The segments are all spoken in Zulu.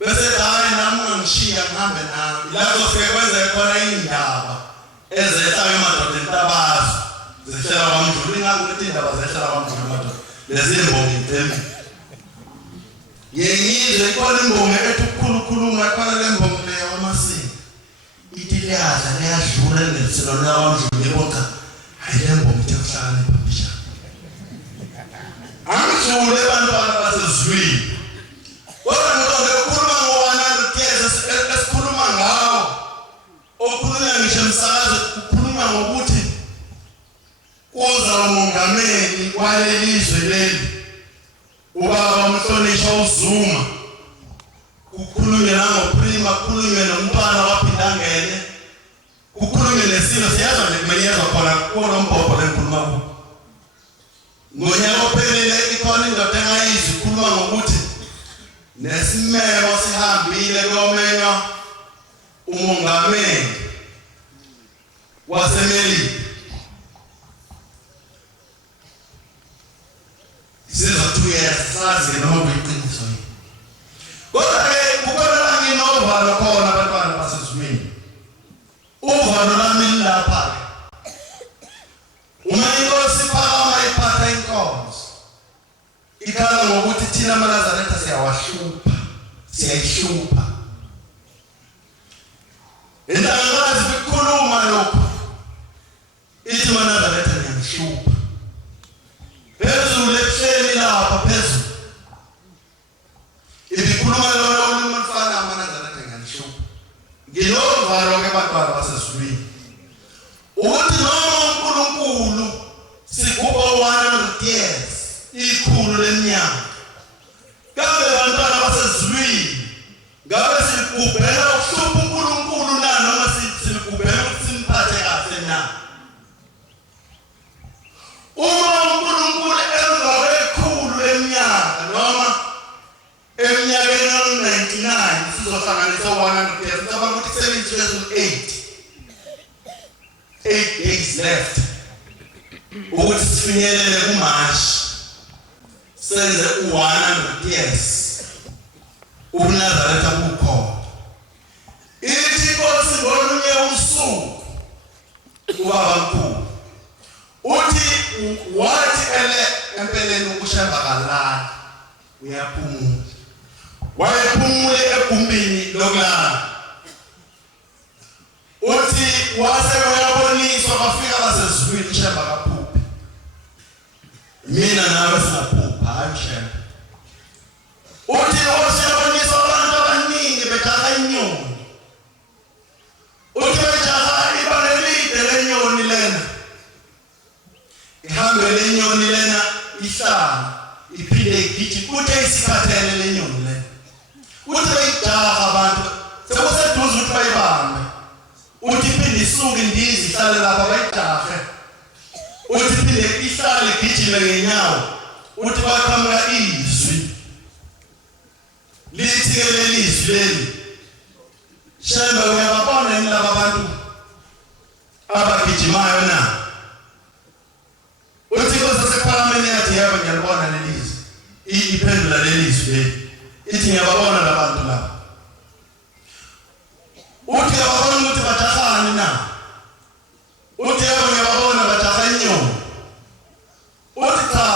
bese hayi nami ungangishiya ngihambe nawe la kuzofike kwenze khona indaba ezehla emadoda entabazo zehlela kwamdluli ngakuthi indaba zehlela kwamdluli emadoda lezi imbongi ithembi yengizwe ikhona imbongi ethi ukukhulukhuluma khona lembongi leyo kwamasiko ithi leyadlula nesilona kwamdluli bonke hayi lembongi ithi kuhlakanipha bisha angijule abantwana basezwini kodwa ngoba ukukhuluma ngo-100 years esikhuluma ngawo okhulunywa ngisho emsakazo kukhulunywa ngokuthi kuza umongameli walelizwe leli ubaba umhlonishwa uZuma kukhulunywe nangoPrima kukhulunywe nomntwana waphinda ngene kukhulunywe nesilo siyaza nekumenyezwa khona kulo mbhobho lenkhuluma kuwo ngonyaka ophelele ikhona indoda engayizwi ikhuluma ngokuthi nesimemo sihambile komenywa umongameli waseMelika sizothuya sazi noma kuyiqiniso yini kodwa-ke kukhona nginovalo khona abantwana basezumeni uvalo lami lilapha-ke uma inkosi iphakama iphatha inkonzo ikhala ngokuthi thina amaNazaretha siyayihlupha entangakazi bekukhuluma lokhu ithi amaNazaretha niyamhlupha phezulu ebuhleni lapha phezulu ibikhuluma lona ulimi olufana amaNazaretha ngiyahlupha nginovalo-ke bantwana basezulwini ukuthi noma uNkulunkulu sigubha 100 years ikhulu leminyaka kambe bantwana basezulwini ngabe sigubhela ukuhlupha uNkulunkulu na noma sigubhela ukuthi simphathe kahle na uma uNkulunkulu emva kwekhulu leminyaka noma eminyakeni yo-99 sizohlanganisa 100 years ngicabanga ukuthi 8 days left ukuthi sifinyelele kuMashi senze 100 years uNazaretha kukhona ithi inkosi ngolunye usuku ubaba mkhulu uthi wathi empeleni ukushemba kalala uyaphumula wayephumule egumbini lokulala uthi wase uyaboniswa bafika basezulwini ushemba kaphuphi mina nawe singaphupha hayi ushemba uthi waseyaboniswa abantu abaningi bejaha inyoni uthi bejaha ibane elide lenyoni lena ihambe lenyoni lena ihlala iphinde igiji uthe isikhathele lenyoni lena uthi bejaha abantu sekuseduze ukuthi bayibambe uthi iphinde isuke indizi ihlale lapha bayijahe uthi iphinde ihlale igijime ngenyawo uthi baqhamuka izwi lithi-ke lelizwi leli Shembe uyababona yini laba bantu abagijimayo na uthi inkosi yasePhalamende yathi yebo ngiyalibona lelizwi iphendula lelizwi leli ithi ngiyababona labantu laba uthi ngiyababona ukuthi bajahani na uthi yebo ngiyababona bajaha inyoni uthi cha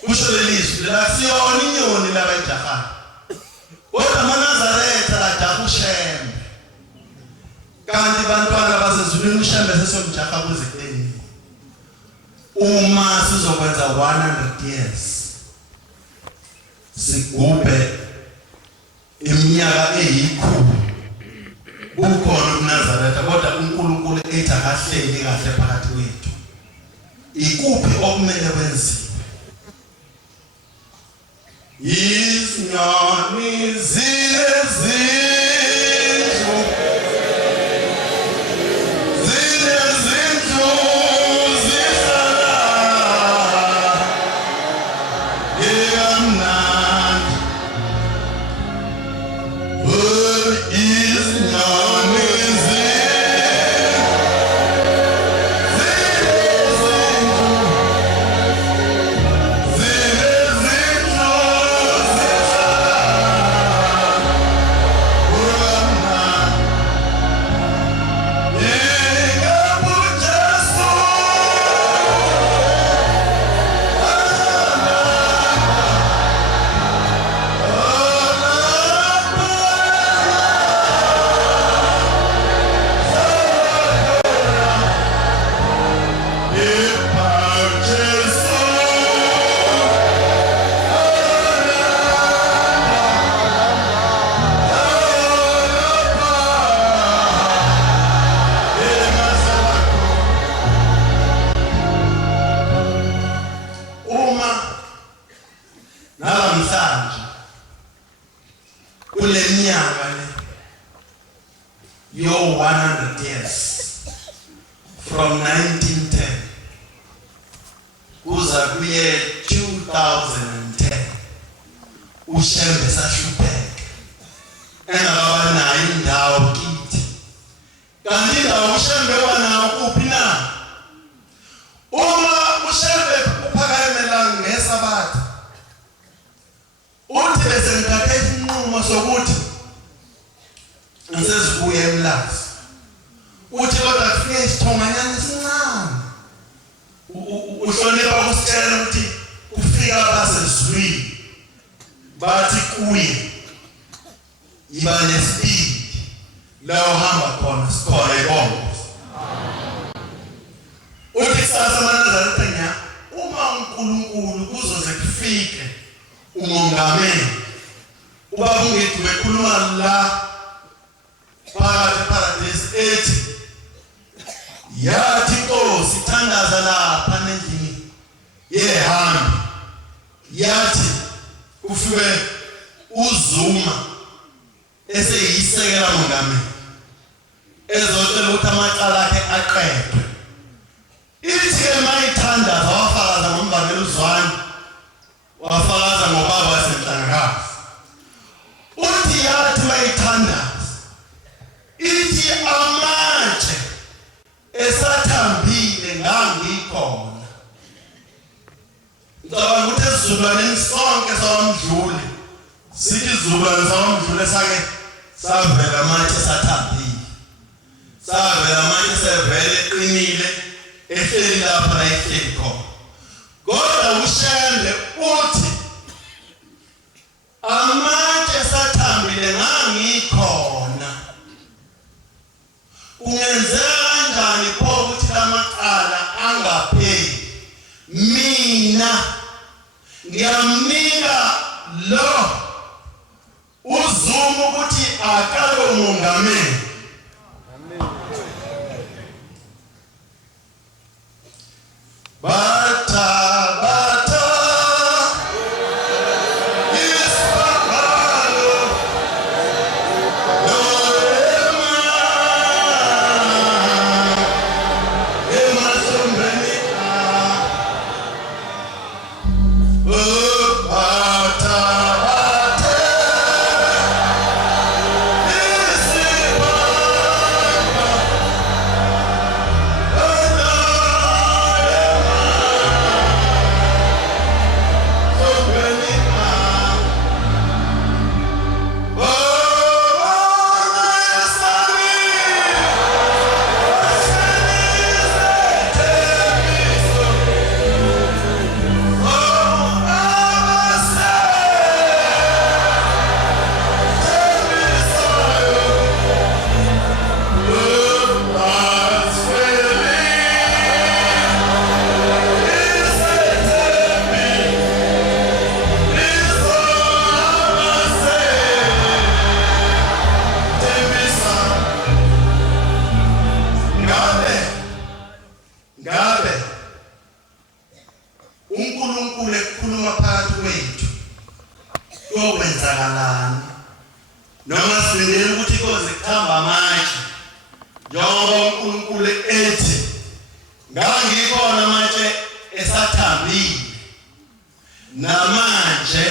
kusho lelizwi lasiyona inyoni labayijahani kodwa amaNazaretha lajaha uShembe kanti bantwana basezulwini uShembe sesomjaha kuzekeni uma sizokwenza 100 years sigubhe iminyaka eyikhulu kukhona uNazaretha kodwa uNkulunkulu ethi akahleli kahle phakathi kwethu ikuphi okumele kwenziwe izinyoni zilezindlu zihlala yamnandi izinyoni zilezindlu kule minyaka le yo 100 years from 1910 kuza kuye 2010 uShembe sahlupheka engakawa nayo indawo kithi kanti indawo uShembe wanawo kuphi na uma uShembe uphakamela ngesabatha uthi bese ngithathe isinqumo sokuthi ngisezibuye emlazi uthi kodwa kufike isithonganyana esincane uhlonipha kusitshela ukuthi kufika abasezwini bathi kuye iba nespeed la uhamba khona sikhona ibongo uthi sasa manazarethanya uma uNkulunkulu kuzoze kufike umongameli ubaba ungithi bekhuluma la phakathi paradise ethi yathi Nkosi thandaza lapha endlini yehambi yathi kufike uZuma eseyisekela mongameli ezotshela ukuthi amacala akhe aqedwe ithi ke mayithandaza wafakaza ngomvangeli uZwane wafakaza ngobaba wasenhlangazi uthi yathi mayithandaza ithi amatshe esathambile ngangikhona ngicabanga ukuthi esizukulwaneni sonke sawamdlule sithi izizukulwane sawamdlule sake savela amatshe esathambile savela amatshe sevele eqinile ehleli lapha la ehleli khona kodwa uShembe uthi amatshe esathambile ngangikhona kungenzeka kanjani pho ukuthi lamaqala angapheli mina ngiyamnika lo uZuma ukuthi akabe umongameli yokwenzakalana noma sindele ukuthi koze kuhamba manje njengoba uNkulunkulu ethi ngangikhona manje esathambile namanje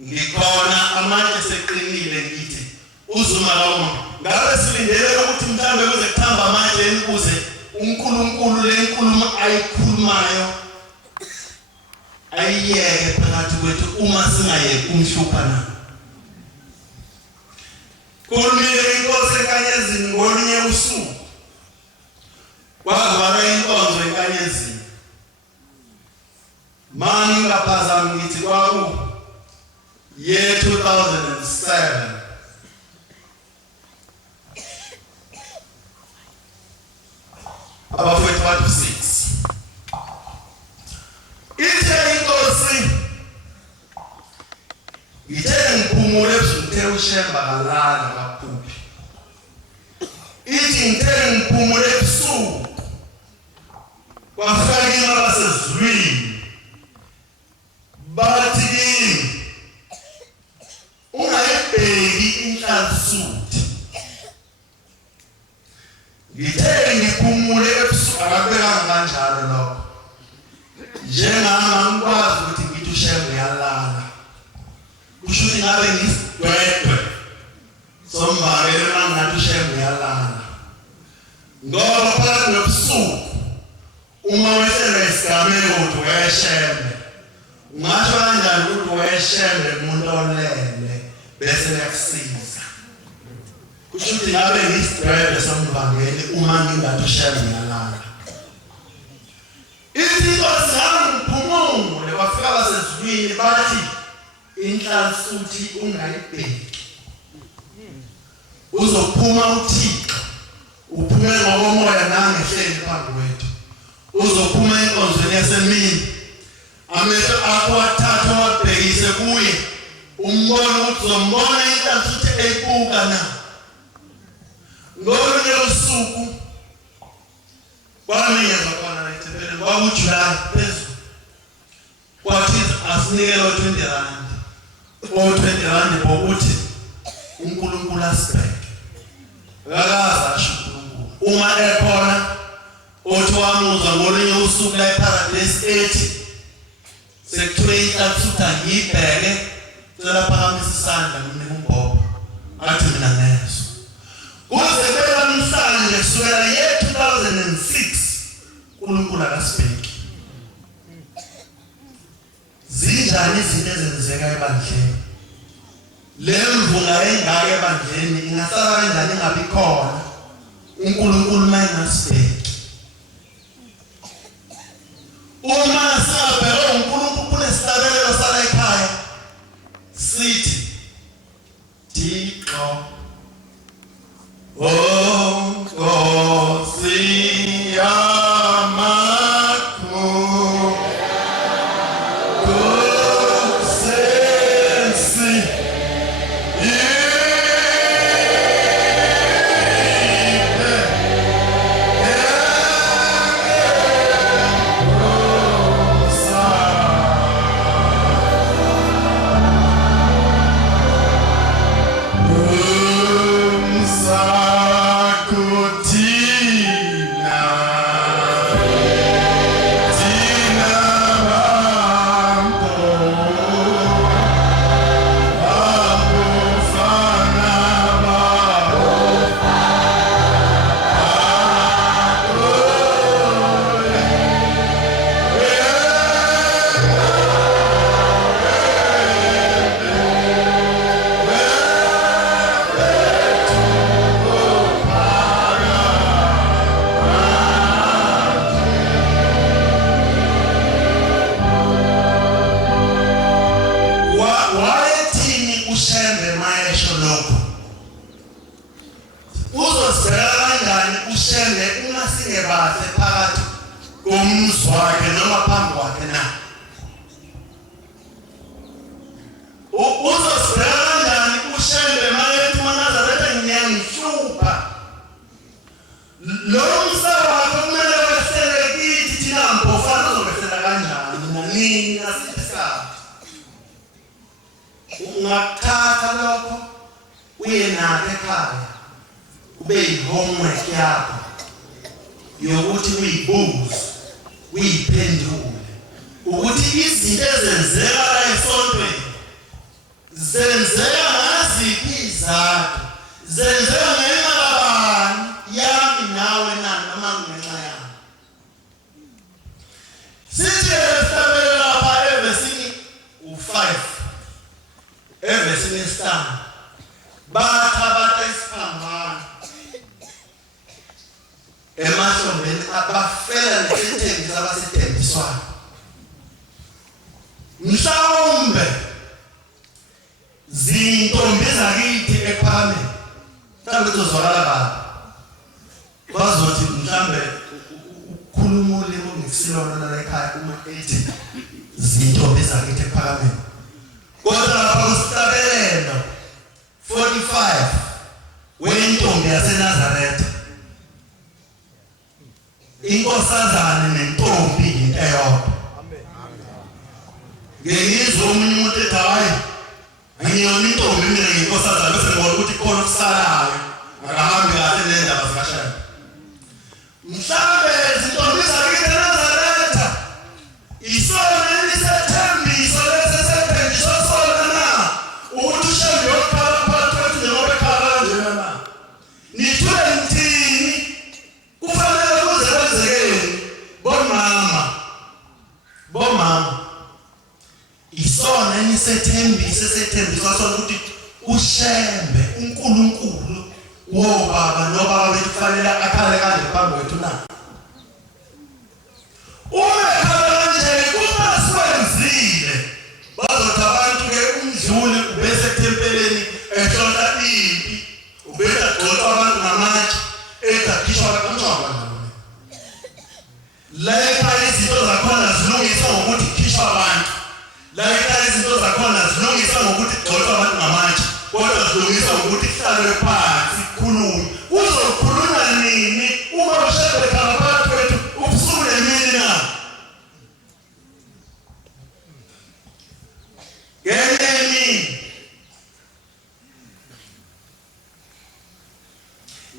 ngikhona amanje seqinile ngithi uZuma kawo ngabe silindele ukuthi mhlambe kuze kuhamba manje ukuze uNkulunkulu lenkulumo ayikhulumayo ayiyeke phakathi kwethu uma singayeki umhlupha na kulumile inkosi enkanyezini ngolunye usuku kwakuba inkonzo enkanyezini mani ngaphazama ngithi kwaku year 2007 abafowethu bathu 6 ithe inkosi ithe ngiphumule ngithe uShembe kalala kaphuphi ithi ngithe ngiphumule ebusuku kwafika abasezulwini bathi kimi ungayi ungayibheki inhlansuthi. Ngithe ngiphumule ebusuku akabekanga kanjalo lokho. Njengama ngikwazi ukuthi ngithi uShembe uyalala. Kusho ukuthi ngabe ngisidwedwe. Somvakele mangathi uShembe uyalala. Ngoba phakathi nobusuku uma wehlelwe isigameko uthi weShembe. Ungasho kanjani ukuthi weShembe umuntu olele bese yakusiza. Kusho ukuthi ngabe ngisidwedwe somvakele uma ngingathi uShembe uyalala. Izinto zangiphumule bafika basezulwini bathi inhlansuthi ungayibheki. Uzophuma uThixo uphume ngokomoya nangehleli phambi kwethu. Uzophuma enkonzweni yasemini. Amehlo akho athatha wabhekise kuye. Umbono uzombona inhlansuthi eyibuka na. Ngolunye usuku kwamiyeza khona eThempelini kwakuJulayi phezulu. Kwathi asinikele 20 rand. O20 rand bokuthi uNkulunkulu asibheke. Akaza asho uNkulunkulu. Uma ekhona othi wamuza ngolunye usuku la eParadise ethi sekuthiwe inhlansuthi ngiyibheke cela phakamisa isandla ngimnika umbhobho. Athi mina ngezwe. Kuze phela namhlanje kusukela ye-2006 uNkulunkulu akasibheki. Zinjani izinto ezenzeka ebandleni? Lemvula engaka ebandleni ingasala kanjani ingabi khona uNkulunkulu mayingasibheki? Uma singabheka uNkulunkulu kunesitabelelo sala ekhaya sithi Thixo Nkosi yamakho ungathatha lokho uye nakho ekhaya kube yi-homework yakho yokuthi uyibuze uyiphendule ukuthi izinto ezenzeka la esontweni zenzeka ngaziphi izathu, zenzeka ngenxa kabani yami nawe nami noma ngenxa yami. Sithi esitabeleni lapha evesini u5 evesini yesihlanu bathabatha isiphambano emahlomeni abafela nesithembiso abasithembiswayo. Mhlawumbe zintombi zakithi ePhakameni mhlawumbe uzozwakala kabi bazothi mhlawumbe ukhuluma ulimi ongesilona la ekhaya uma ethi zintombi zakithi ePhakameni. Kodwa lapha kusitabelelo 45 wentombi yaseNazaretha, inkosazana nentombi into eyodwa. Ngengizwe umuntu ethi hayi angiyona intombi mina nginkosazana bese ngibona ukuthi khona okusalayo akahambi kahle nendaba zikaShembe. Mhlambe izintombi zakithi eNazaretha isona elisethembiso lesesethembiso sona na ukuthi uShembe yokhala phakathi kwethu njengoba ekhala kanjena na. Nithule nithini kufanele kuze kwenzekeni bomama isona elisethembiso sethembiso sona ukuthi uShembe uNkulunkulu wobaba nobaba bekufanele akhale kanje phambi kwethu na. Uma ekhala kanje kuma sikwenzile bazothi abantu ke umdluli ubese ethempeleni ehlonza impi ubese agcotshwa abantu ngamatshe ezakhishwa kanjalo lapha izinto zakhona zilungiswa ngokuthi khishwa abantu. Lapha izinto zakhona zilungiswa ngokuthi gcotshwa abantu ngamatshe kodwa zilungiswa ngokuthi kuhlalwe phansi kukhulunywe. Uzokhuluma nini uma uShembe ekhala phakathi kwethu ubusuku nemini na?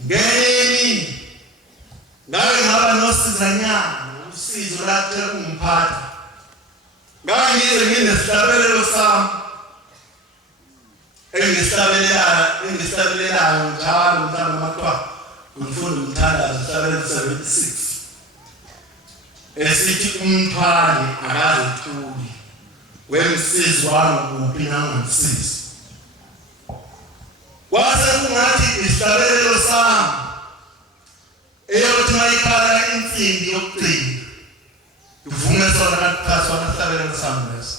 Ngenye imini ngake ngaba nosizanyana usizo lakhe kumphatha. Ngake ngize nginesihlabelelo sami engisabelelayo njalo mhlawumbe amathiwa ngifunda umthandazo isabelelo 76 esithi umthwali akazithuli wemsizi wami kuphi nangamsizi. Kwase kungathi isabelelo sami eyokuthi mayikhala insimbi yokugcina kuvume sona kanti isabelelo sami leso.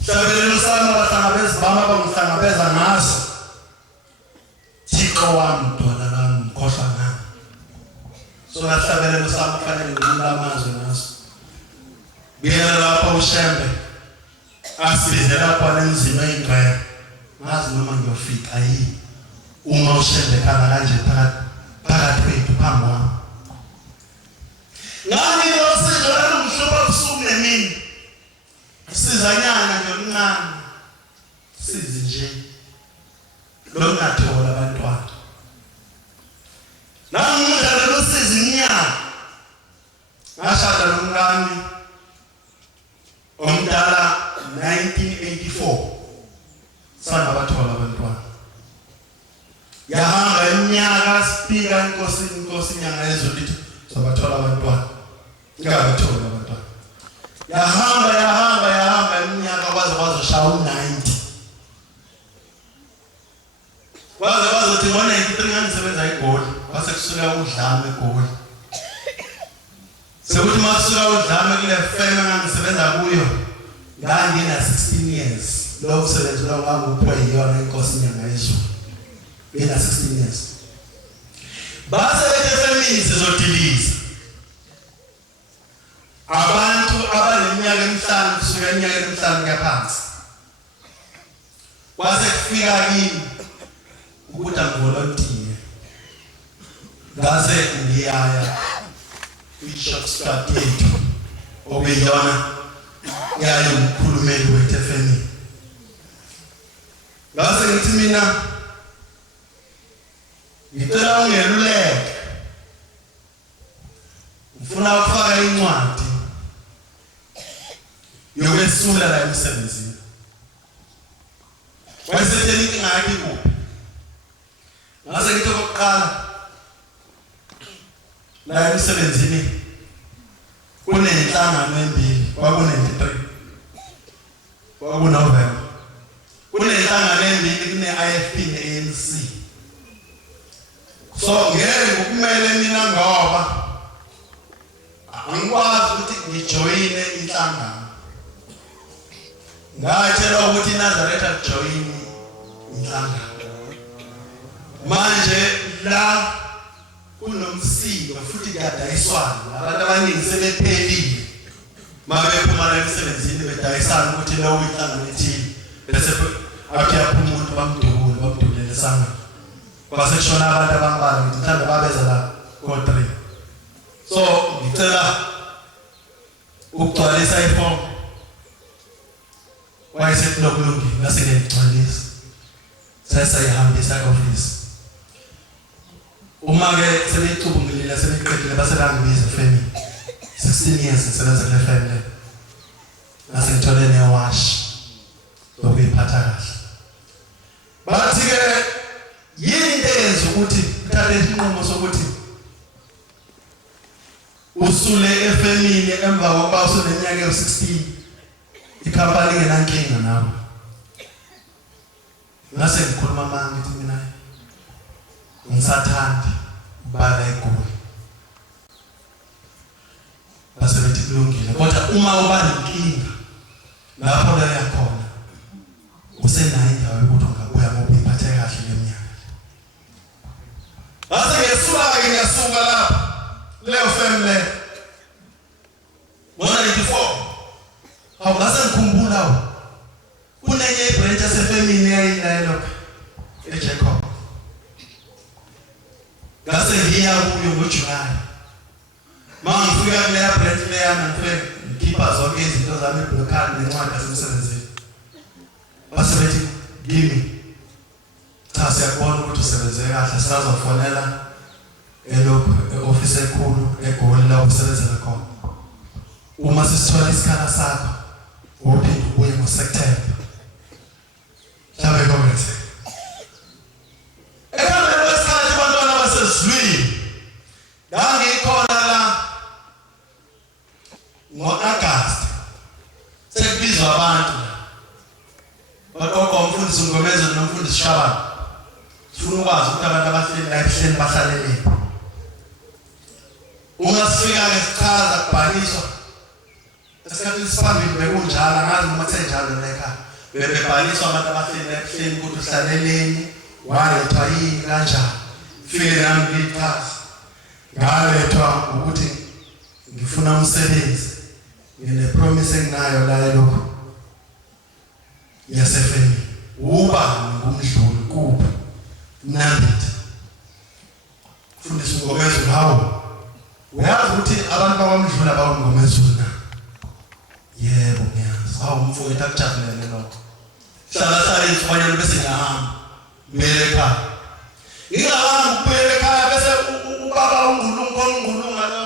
Isabelelo sami abahlangabezi bami abangihlangabeza ngaso Thixo wami Dwala lami mkhohlwa nami. Sona isabelelo sami kufanele ngilamazwe ngaso. Ngiyela lapha uShembe asibizela khona emzini oyingcwele ngazi noma ngiyofika yini uma uShembe ekhala kanje phakathi kwethu phambi kwami. Ngani losizo lomhlobo obusuku nemini sizanyana nje omncane sizi nje longathola abantwana. Namudala losizi iminyaka ngashada nomngani omdala 1984 sana bathola abantwana. Yahamba iminyaka sifika inkosi inyanga ezolithi sabathola abantwana. Ngabathola abantwana. Yahamba iminyaka kwazoshaya u90. Kwazothi ngo93 ngisebenza eGoli, kwase kusuka uDlame eGoli. Sekuthi masuka uDlame kule firm engisebenza kuyo ngangina 16 years. Lo msebenzi lo nganguphiwa yiyona inkosi inyanga yezulu. Ngina 16 years. Base efemini sizodiliza. Abantu abaneminyaka emihlanu kusuka eminyakeni emihlanu ngaphansi. Kwase kufika kimi ukuthi angivolontiye. Ngase ngiyaya Bishop Scott yethu obeyona yayo umkhulumeli weTFM. Ngase ngithi mina ngicela ungeluleke. Ngifuna ukufaka incwadi yokwesula la emsebenzini. Wayesethe inkinga yakhe kuphi? Ngase ngithi okokuqala la emsebenzini kunenhlangano embili kwaku93 kwakuNovember. Kunenhlangano embili kune-IFP ne-ANC. So ngeke kumele mina ngoba angikwazi ukuthi ngijoyine inhlangano. Ngatshela ukuthi iNazaretha join inhlangano. Manje la kunomsindo futhi kuyadayiswana. Abantu abaningi sebephelile. Mabephuma la emsebenzini bedayisana ukuthi lo inhlangano ethile. Bese akuyaphuma umuntu bamdubule sana. Kwaseshona abantu abangala ngithi mhlawumbe babeza la ko3. So ngicela ukugcwalisa iform wayesethi lokulungile ngase ngiyigcwalisa sesayihambisa office uma ke sebecubungulile sebeqedile basebangibiza family 16 years ngisebenza kule family ngase ngithole newash lokuyiphatha kahle bathi ke yini into eyenza ukuthi uthathe isinqumo sokuthi usule efamily emva kokuba usuneminyaka yo-16 ikhampani ngenankinga nawe ngase ngikhuluma manje ngithi mina ngisathandi bala eGoli basebethi kulungile kodwa uma uba nenkinga lapho la yakhona usenayo indawo yokuthi ungabuya ngoba iphathe kahle leminyaka base ngiyasuka lapha leyo family bona 94 awungase ngikhumbula kunenye ibranch yasefamily yayilelo eJacob ngase ngiya kuyo ngoJuly mangifika kuleya branch leya ngifike ngikhipha zonke izinto zami eblockhand nencwadi yasemsebenzini basebethi kimi cha siyabona ukuthi usebenze kahle sizazofonela e-office ekhulu eGoli la usebenzela khona uma sisithola isikhala sakho uphinde ubuye ngoSeptember hlabe konke ekhaya lesikhathi abantwana basezulwini ngangikhona la ngo-August sekubizwa abantu baqoqa umfundisi Mgomeza nomfundisi Shabana sifuna ukwazi ukuthi abantu abahleli la ehleni bahlalele uma sifika ngesichaza kubhaliswa esikhathini siphambili bekunjalo ngazi noma senjalo lekhaya bebebhaliswa abantu abahleli ehleni ukuthi uhlaleleni walethwa yini kanjani fike nami ngichaza ngalethwa ukuthi ngifuna umsebenzi ngine promise enginayo la lokho yasefeni uba ngumdluli kuphi nambiti fundisa Mgomeza hawo uyazi ukuthi abantu bakwamdlula bawuMgomeza na yebo ngiyazi umfowethu akujabulele lokho hlala izifanyana bese ngiyahamba ngiyele ekhaya ngingahamba ukubuyela ekhaya bese ubaba ungulunga lo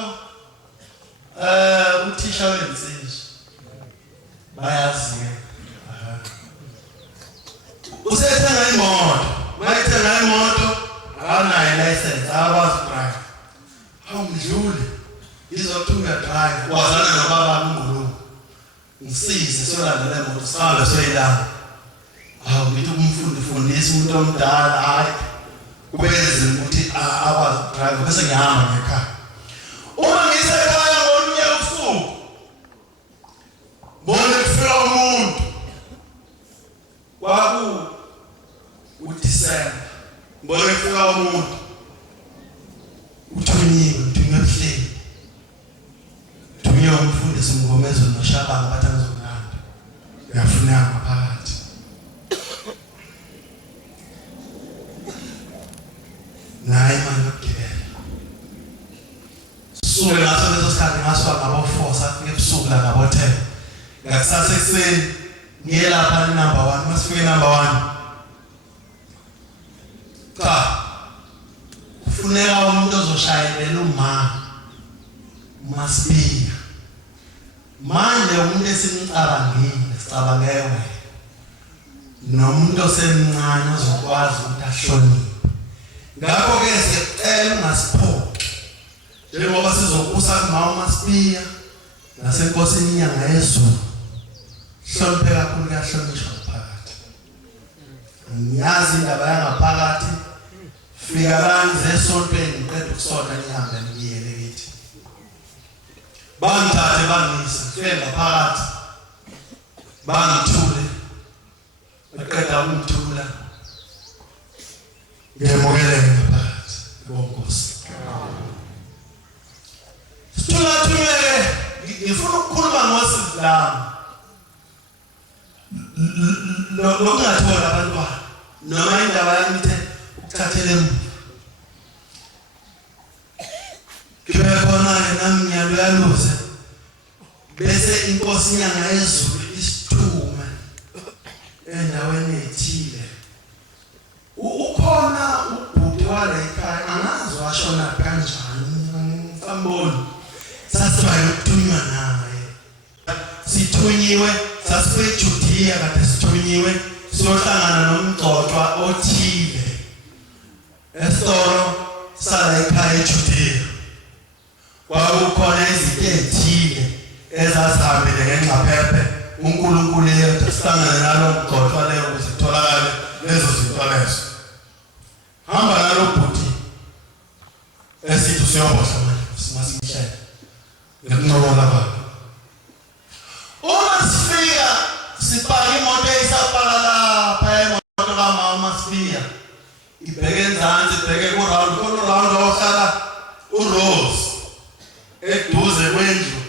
uthisha wenzile bayazi usethenga imoto mayithenga imoto akanayo license akwazi drive awumdluli izothunya drive wazana nobaba ungulunga ngisize solandela imoto sihambe soyilana ngithi umfundisi umuntu omdala hayi kubeze ukuthi akwazi drive bese ngihamba ngekhaya uma ngisekhaya ngolunye usuku bona kufika umuntu uDisemba bona kufika umuntu uthunyiwe ebuhleni thunyiwe umfundisi Mgomeza noShabana bathi angizolanda uyafuneka ngaphakathi naye manje ukugibela suke ngaso leso sikhathi ngaso ngabo 4 safike ebusuku la ngabo 10 ngakusasa ekuseni ngiye lapha number 1 masifike number 1 cha kufuneka umuntu ozoshayelela uMasibiya manje umuntu esimcabangile sicabangewe nomuntu osemncane ozokwazi ukuthi ahloniphe ngakho ke sicela ungasiphoqi njengoba sizokusa kuma uMasibiya nasenkosini inyanga yezulu hloniphe kakhulu kuyahlonishwa phakathi ngiyazi indaba yangaphakathi fika banze esontweni ngiqeda ukusonta ngihambe ngiyele kithi bangithathe bangise fike ngaphakathi bangithule baqeda ukungithula ngiyamukele ngaphakathi bonkosi sithula ngifuna ukukhuluma ngoSivlami lokungathola abantwana noma indaba yami ithe ukuthathele emuva kibe khona nami ngiyaluyaluza bese inkosi inyanga yezulu isithume endaweni ethile ukhona ubhuti wale ekhaya angazi washona kanjani ngamboni sasibaye ukuthunywa naye sithunyiwe sasibuye eJudiya kade sithunyiwe siyohlangana nomgcotshwa othile esitolo sala ekhaya eJudiya kwakukhona izinto ezithile ezasihambile ngenxaphephe uNkulunkulu yethu sihlangane nalo mgcotshwa leyo ukuze kutholakale lezo zinto lezo hamba nalo bhuti esithi siyoboshwa manje simasimhlele ngekunqobola kwakhe uma sifika sipaka imoto eyisapaka lapha emoto kamama sifika ibheke enzansi ibheke ku-round khona u-round ohlala uRose eduze kwendlu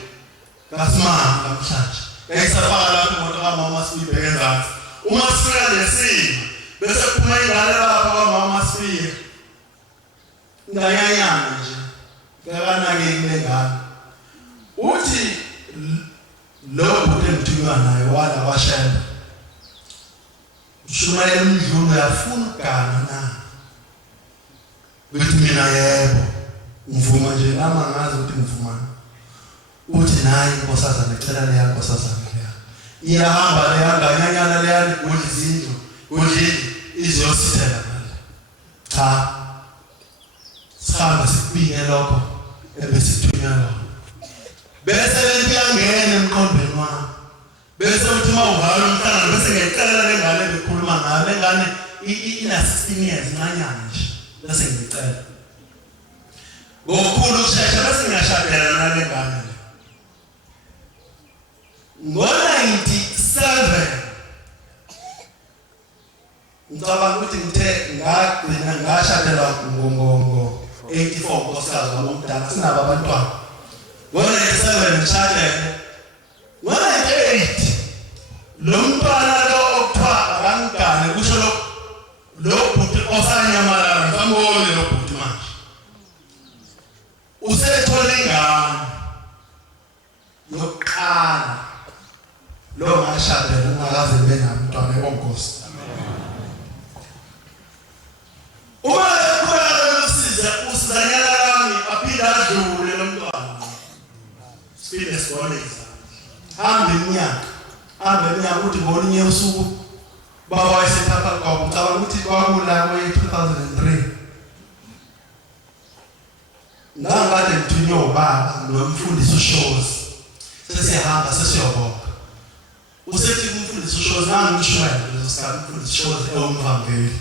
kaSimanga namhlanje yayisapaka lapha imoto kamama sibheke enzansi uma sifika lesimo bese kuphuma ingane lapha kamama sifika ngayanyana nje kakanake kule ngane uthi lo bhuti engithunywa naye wala washela Shumayela Mdluli uyafuna ukugana na uthi mina yebo ngivuma nje nama ngazi ukuthi ngivuma uthi nayi inkosazana ecela leya nkosazana leya iyahamba leyanganyanyana leya udlizindlu udlili izosithela ngale cha sihambe sibike lokho ebesithunywa lokho bese lento iyangena emqondweni wami bese uthi mawuvala umhlangano bese ngiyacela lengane bekhuluma ngayo lengane ina 16 years nganyana nje bese ngicela ngokukhulu ukushesha bese ngiyashadela nalengane ngo-97 ngicabanga ukuthi ngagcina ngashadela ngo-84 nkosikazi wami omdala sinabo abantwana ngo-97 ngishadele ngo-98 lo mntwana lo okuthiwa akangigane kusho lo bhuti osanyamalala ngambone lo bhuti manje usethole ingane yokuqala lo ngashadela ungakaze nibe namntwana ebonkosi uma ekhona usizanyana lami aphila adlule lo mntwana sifile sikoleza hambe iminyaka ukuthi ngolinye usuku baba wayesethatha kwabo ngicabanga ukuthi kwakula kwe-2003 ngangade ngithunywe ubaba nomfundisi uShozi sesihamba sesiyobonga usethi umfundisi uShozi ngangishwele leso sikhathi umfundisi uShozi ewumvangeli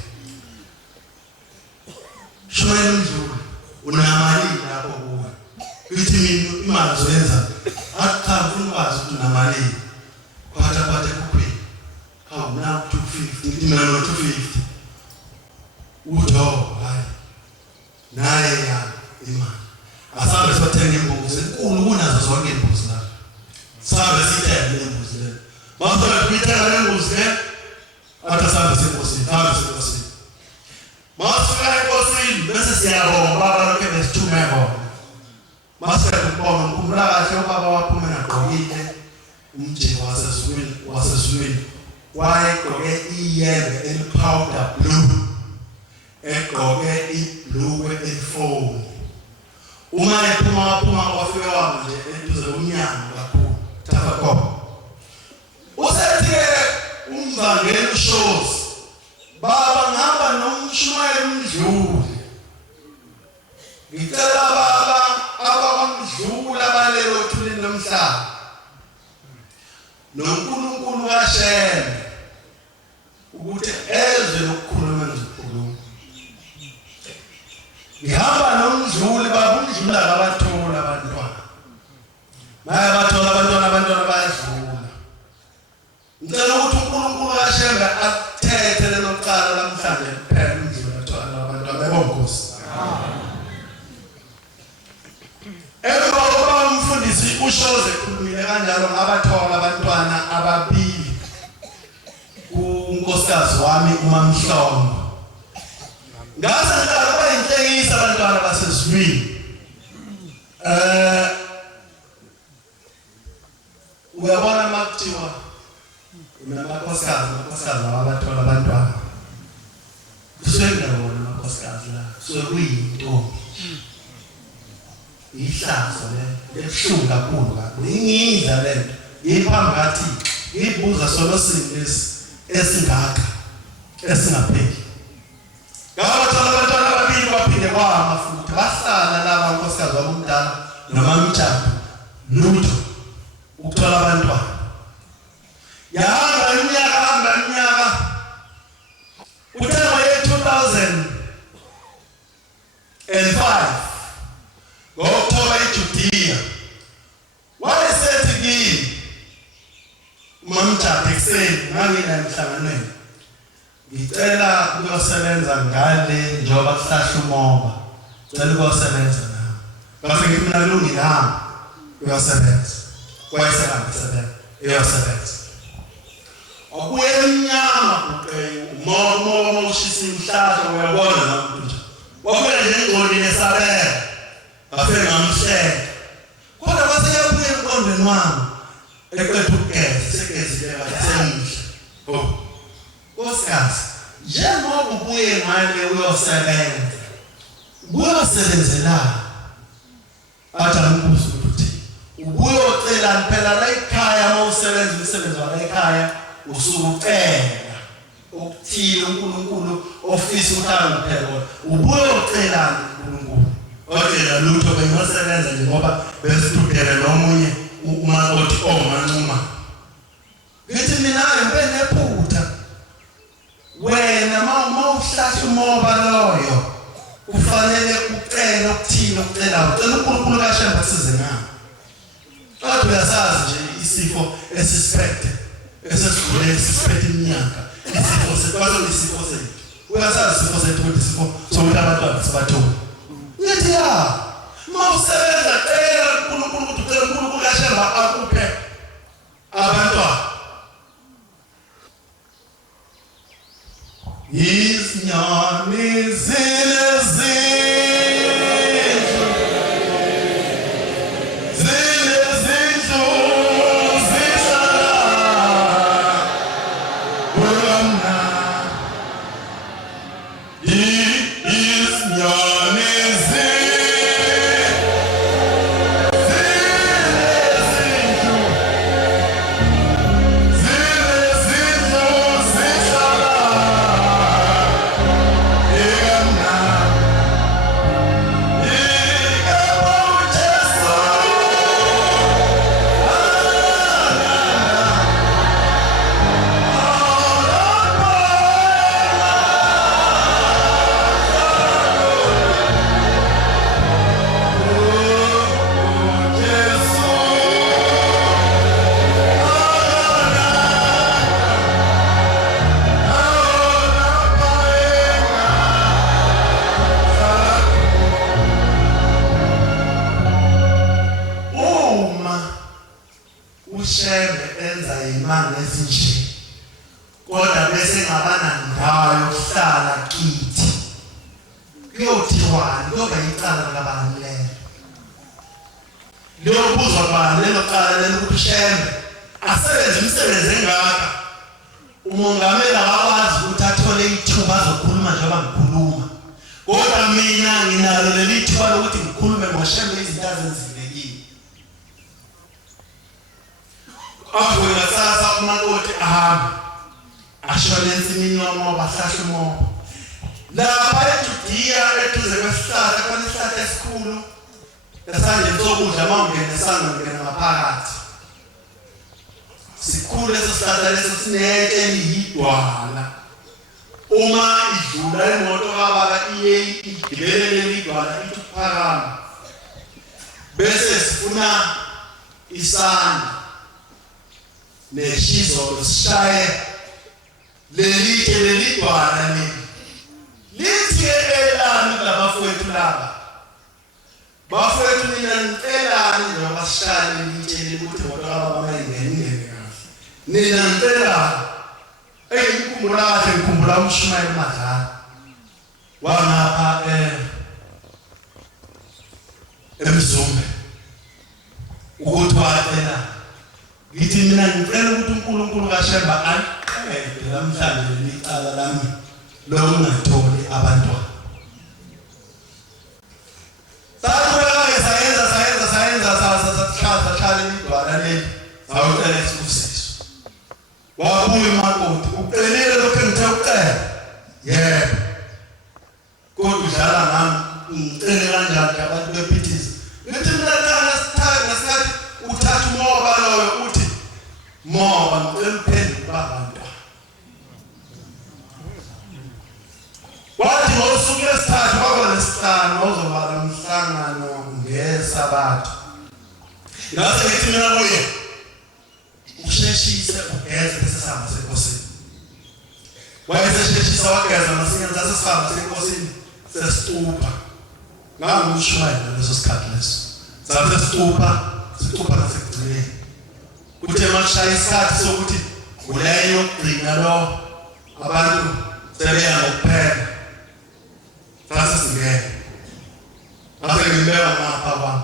Shumayela Mdluli unamali lapho kuwe uthi mina imali zoyenza acha ufuna ukwazi ukuthi unamali kwatha kukhwini hawu na 250 mina no 250 udo hayi naye ya imali asabe sothenga imbuzi enkulu kunazo zonke imbuzi la sabe sithenge imbuzi le mase kwithenga imbuzi le atasabe senkosini masifika enkosini bese siyabonga baba lokho besithumeko mase kubonga ngikhumbula kahle ubaba waphuma nagqokile umjingo wasezulwini wayegqoke iyembe elipowder blue egqoke ibhluwe elifoni uma ephuma kwafika wami nje eduze umnyango kakhulu Tafakomo usethi umvangeli uShozi baba ngihamba nomShumayela Mdluli ngicela baba abakwamdluli abalelo thulini lomhlaba noNkulunkulu kaShembe ukuthi ezwe lokukhuluma ngizokhuluma ngihamba nomdluli baba umdluli akabathola abantwana bayabathola abantwana bayadlula ngicela ukuthi uNkulunkulu kaShembe athethe lelo qala namhlanje kuphela umdluli athola abantwana bebonkosi emva kokuba umfundisi uShozi ekhulumile kanjalo ngabathola abantwana ababili kunkosikazi wami uMamhlongo ngase ngicela kube inhlekisa abantwana basezulwini uyabona makuthiwa unamakosikazi amakhosikazi abathola abantwana kusengawona amakhosikazi la sekuyintombi ihlazo le ebuhlungu kakhulu kabi ingidla lento iphambi kathi ibuza solo sinlesi esingaka esingapheli ngabathola abantwana ababili baphinde kwama futhi bahlala laba amakhosikazi wabomdala noma umtshado lutho ukuthola abantwana yahamba iminyaka uthenga ye 2005 ngo-October eJudea wayesethi kimi umamjada ekuseni ngangina emhlanganweni ngicela ukuyosebenza ngale njengoba kuhlahla umoba ngicela ukuyosebenza nawe ngase ngithi mina lungilami uyosebenza wayesebenza eyosebenza akuye emnyama umoba ushisa imhlahla uyabona lapho nje wafika nje engqondi nesabela afike ngamhleka kodwa kwase yabuye emqondweni wami eqeda ukugeza segezile kahle Nkosikazi njengoba ubuye ngale uyosebenzela athi umbuzo ukuthi ubuye ucela phela la ekhaya mawusebenza umsebenzi wa la ekhaya usukucela ukuthile uNkulunkulu ofisa uthando phela ubuye ucela uNkulunkulu othela lutho bengosebenza nje ngoba besitudele nomunye umakothi omancuma ngithi mina ngempela ephutha wena mawuhlahla umoba loyo kufanele ucela ukuthina ucela uNkulunkulu kaShemba kusize ngami kodwa uyasazi nje isifo esisiphethe esesidlule esisiphethe iminyaka isifo sekwazo isifo sethu uyasazi isifo sethu ukuthi isifo sokuthi abantwana sibathola uyathi ya mawusebenza cela uNkulunkulu ukuthi ucela uNkulunkulu kaShemba akuphe abantwana izinyoni uShembe enza imali ezinje kodwa bese ngabana ndawo yokuhlala kithi kuyothiwani ngoba icala labani lelo lobuzwa bani lelo cala lelo ukuthi uShembe asebenze umsebenzi engaka umongameli akwazi ukuthi athole ithuba azokhuluma njengoba ngikhuluma kodwa mina nginalo leli thuba lokuthi ngikhulume ngoShembe izinto azenzilekile akwena sasa umakoti ahamba ashona ensimini yomoba hlahla umoba lapha eJudea eduze kwesihlahla kwesihlahla esikhulu esanje sokudla mawungena sangena ngaphakathi sikhulu leso sihlahla leso sineke eliyidwala uma idlula imoto kababa iye igibelele elidwala ithi ukuphakama bese sifuna isandla neshizo sishaye lelidwala lithi elani labafowethu laba bafowethu mina ngicelani njengoba sishale litshele ukuthi moto kababa mayingene kahle nina ngicela ngikhumbula uMshumayeli Madlala wangapha eMzumbe ukuthi wacela ngithi mina ngicela ukuthi uNkulunkulu kaShemba liqede namhlanje licala lami lokungatholi abantwana. Sayenza idwala leli sawucela isibusiso. Wabuya umakoti uqelile lokho engithe ucela. Yebo. Kodwa udlala nami ngicele kanjani abantu bephithiza. Ngithi mina ngesikhathi uthatha umoba loyo uthi moba ngicela uphendule babantwana. Wathi ngosuku lesithathu kwaba lesihlanu ozovala umhlangano ngeSabatha. Ngase ngithi mina kuye usheshise ugeze bese sihamba senkosini. Wayesesheshisa wageza masinga sasihamba senkosini sesitupa. Ngamshumayela leso sikhathi leso. Sabe situpa nasekugcineni. Kuthe mashaya isikhathi sokuthi uleyo gcina lo abantu sebeya ngokuphela. Sase singeke. Ase ngibeka ngapha kwami.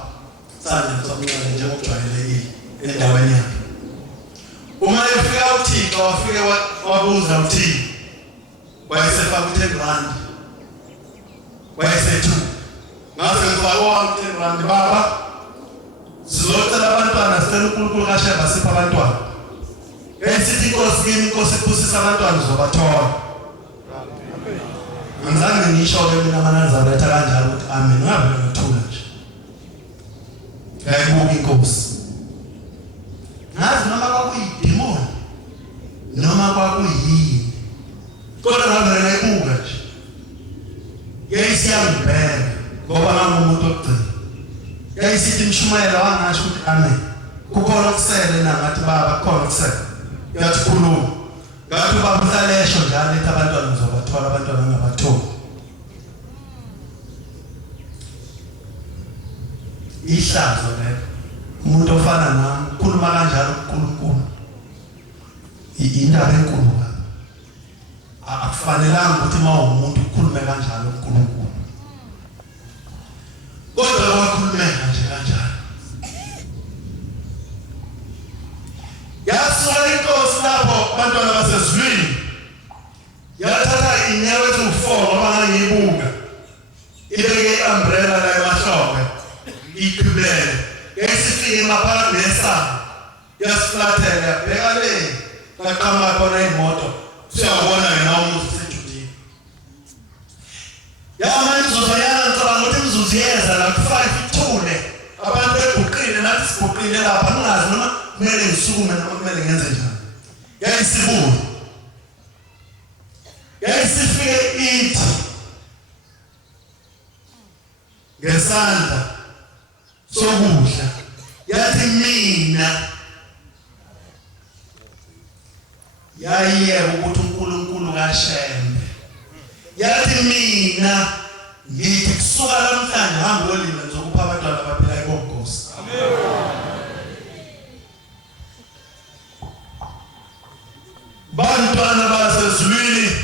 Sanje somncane njengokujwayelekile endaweni yakhe. Uma efika uThixo wafike wabuza uThixo. Wayesefaka u10 rand. Wayesethu. Ngase ngifaka u10 rand baba. Sizocela abantwana sicela uNkulunkulu kaSheba sipha abantwana. Esithi inkosi kimi inkosi iphusisa abantwana uzobathola. Angizange ngisho-ke mina amaNazaretha kanjalo ukuthi amen. Ngabe ngithula nje. Ngayibuka inkosi. Ngazi noma kwakuyidemoni noma kwakuyini. Kodwa ngabe ngayibuka nje. Yayisiyangibheka ngoba ngangumuntu ogcina. Yayisithi imshumayelo wangasho ukuthi amen. Kukhona okusele nangathi baba kukhona okusele. Yathi khuluma. Ngathi baba usalesho njalo ethi abantwana uzobathola abantwana ngabatholi. Ihlazo lelo. Umuntu ofana nami ukhuluma kanjalo uNkulunkulu. Indaba enkulu baba. Akufanelanga ukuthi umuntu ukhulume kanjalo uNkulunkulu. Kodwa wakhulumeka nje kanjalo. Yasuka inkosi lapho abantwana basezulwini. Yathatha inyawo eziwu4 ngoba ngangiyibuka. Ibeke i-umbrella la emahlombe. Ikhubele. Yayisifike maphakathi nesango. Yasiflathela yabheka le. Laqhamuka khona imoto. Siyabona yena umuntu sejudini. Yamanje uzozayana ngicabanga ukuthi imzuzu yeza la ku5 ithule. Abantu beguqile nathi siguqile lapha ningazi noma kumele ngisukume noma kumele ngenze njani. Yayisibuya. Yayisifike ithi ngesandla sokudla. Yathi mina yayiyeka ukuthi uNkulunkulu kaShembe. Yathi mina ngithi kusuka namhlanje hamba olima ngizokupha abantwana abaphila eBonkosi. Amen. Bantwana basezulwini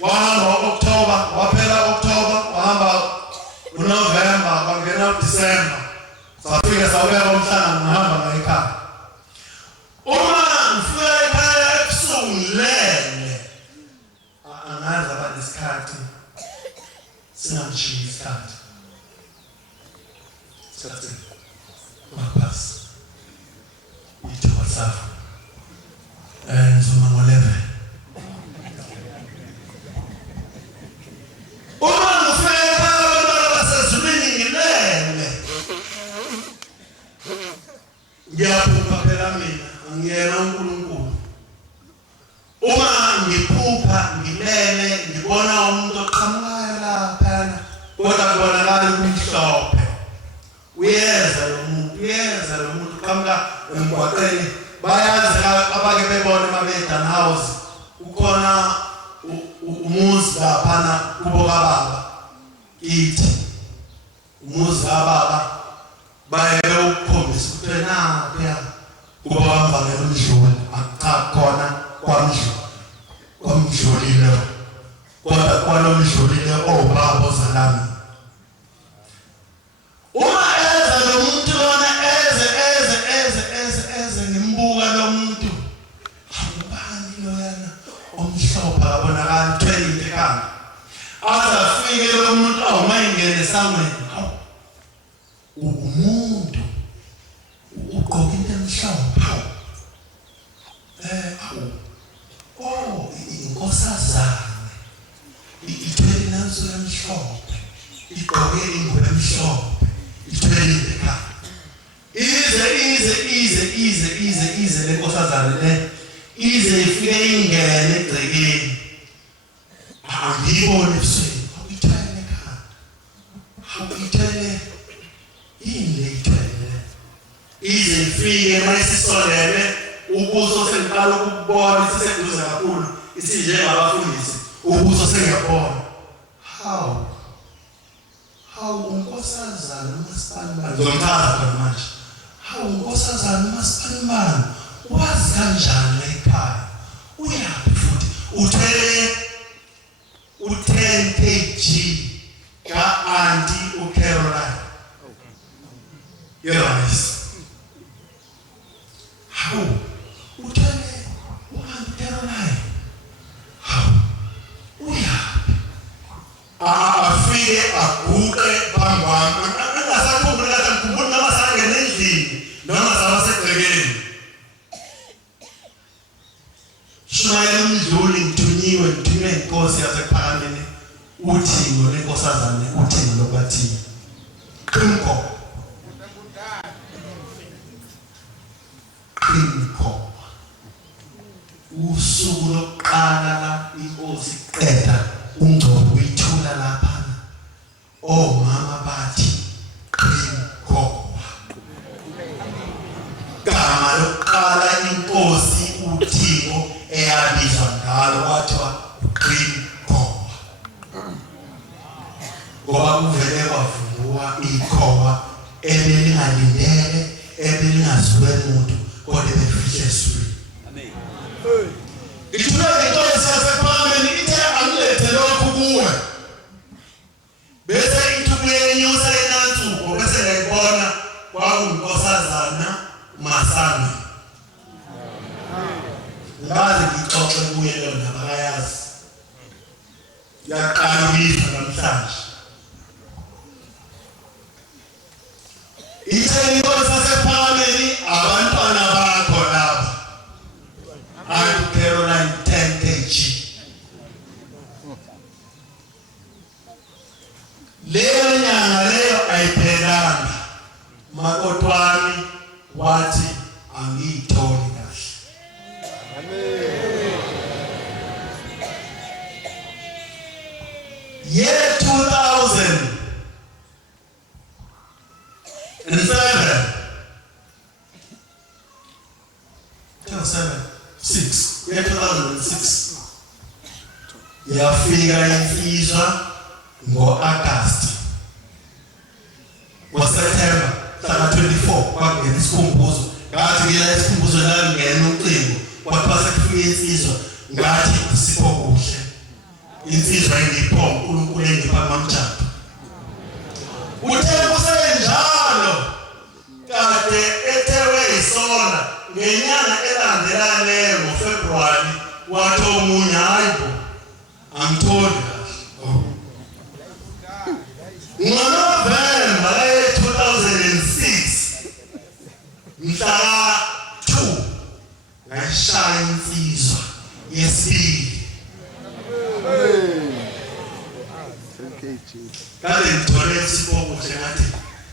wahamba October, waphela October, wahamba uNovember, kwangena uDecember. Safika sawubeka umhlangano ngihamba ngayikhaya. Uma ngifika ekhaya ebusuku ngilele. Angazi abanesikhathi. Singamshiyi isikhathi. Sikhathi. Maphasi. Ithi wasafa. Nzuma ngo11. Uma ngifika abantwana basezulwini ngilele. Ngiyaphupha phela mina, angiyena uNkulunkulu. Uma ngiphupha ngilele ngibona umuntu oqhamukayo lapha, kodwa kubonakala umhlophe. Uyeza lo muntu qhamuka emgwaqeni. Bayazi abake bebona mabedan house ukhona umuzi lapha kubo kababa. Ithi umuzi kababa baye ukukhombisa ukuthi napha kuba bamvangela umdluli akukhona kwamdlulile kodwa kwalomdlulile obaba ozalami. Uma eza lo muntu lona eze ngimbuka lo muntu. Awubani lo ungene esangweni umuntu ugqoka into emhlophe inkosazana ithwele nanso emhlophe igqoke ingubo emhlophe ithwele ekhaya ize lenkosazana le ize ifike ingene egcekeni angiyibone ebusweni ithwele ekhaya ithwele yini ithwele ize ifike mayisisolele ubuso sengiqala ukubona siseduze kakhulu isinjengabafundisi ubuso sengiyabona how unkosazana uMasipalibane ngomchaza khona manje how unkosazana uMasipalibane wazi kanjani la ekhaya uyaphi futhi uthwele u10 kg ka-anti uCaroline yes how uthwele u-anti Caroline how uyaphi afike aguqe bangwami angasakhumbuli kahle ngikhumbula noma sangena endlini noma sabasegcekeni Shumayela umdluli ngithunyiwe inkosi yasePhakameni uthingo lenkosazane uthingo lokwathini qinko usuku lokuqala la inkosi qeda ungcobo uyithula lapha omama bathi qinko gama lokuqala inkosi uthingo eyabizwa ngalo wathiwa qinko ngoba kuvele kwavuka ikhowa ebelingalindele ebelingaziwe umuntu kodwa befihle eswini amen ngithula inkosi yasePhakameni ithe angilethe lokhu kuwe bese ithubuye inyusa enansuku bese ngayibona kwakunkosazana Masango ngaze ngixoxe kuye lo ndaba akayazi yaqala ukuyizwa namhlanje ithe inkosi yasePhakameni abantwana bakho lapha anti Caroline 10 kg leyo nyanga leyo ayiphelanga makotwani wathi angiyitholi kahle amen year 2007 year 2006 yafika insizwa ngo-August ngo-September hlaka 24 kwakungena isikhumbuzo ngathi ngila isikhumbuzo la ngena ucingo kwathiwa sekufika insizwa ngathi sipho kuhle insizwa engipho uNkulunkulu engipha mamjapho uthe kusenjalo kade ethewe isona ngenyanga elandelayo ngoFebruary wathi omunye hayibo angitholi kahle ngoNovember 2006 mhla 2 ngashaya insizwa yesibili kade ngithole isipho kuhle ngathi